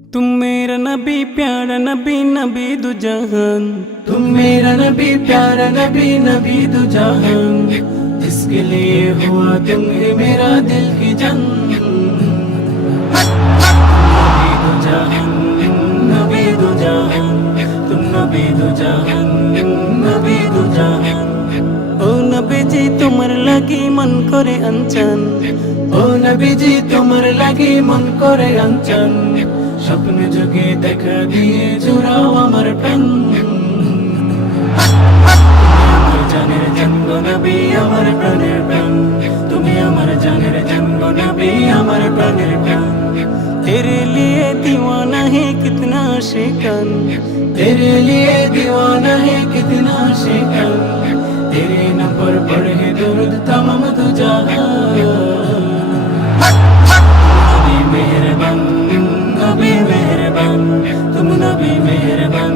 तुम मेरा नबी प्यारा नबी नबी दो जहान। तुम मेरा नबी प्यारा नबी नबी दो जहान। जिसके लिए हुआ तुम ही मेरा दिल की जन। नबी दो जहान, नबी दो जहान, तुम नबी दो जहान, नबी दो जहान। ओ नबी जी तुम्हार লাগি মন করে আনচান। ও নবীজি তোমার লাগি মন করে আনচান। স্বপ্ন যুগে দেখা দিয়ে জুড়াও আমার প্রাণ। আমার জানের জন্ম নবী আমার প্রাণের প্রাণ। তুমি আমার জানের জন্ম নবী আমার প্রাণের প্রাণ। तेरे लिए दीवाना है कितना शिकन। तेरे लिए दीवाना है कितना शिकन। तेरे नाम पर पढ़े दुरूद तमाम दो जहां। नबी मेहरबान, नबी मेहरबान, तुम नबी मेहरबान,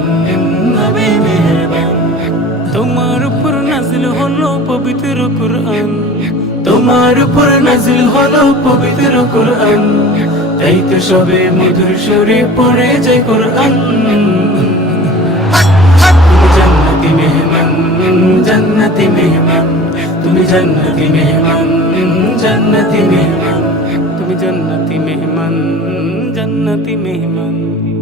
नबी मेहरबान। তোমার উপর নাজিল হলো পবিত্র কুরআন। তোমার উপর নাজিল হলো পবিত্র কুরআন। তাই তো সবে মধুর সুরে পড়ে যায় কুরআন। তুমি জান্নাতি মেহমান, জান্নাতি মেহমান, তুমি জান্নাতি মেহমান, জান্নাতি মেহমান। তুমি জান্নাতি মেহমান, জান্নাতি মেহমান।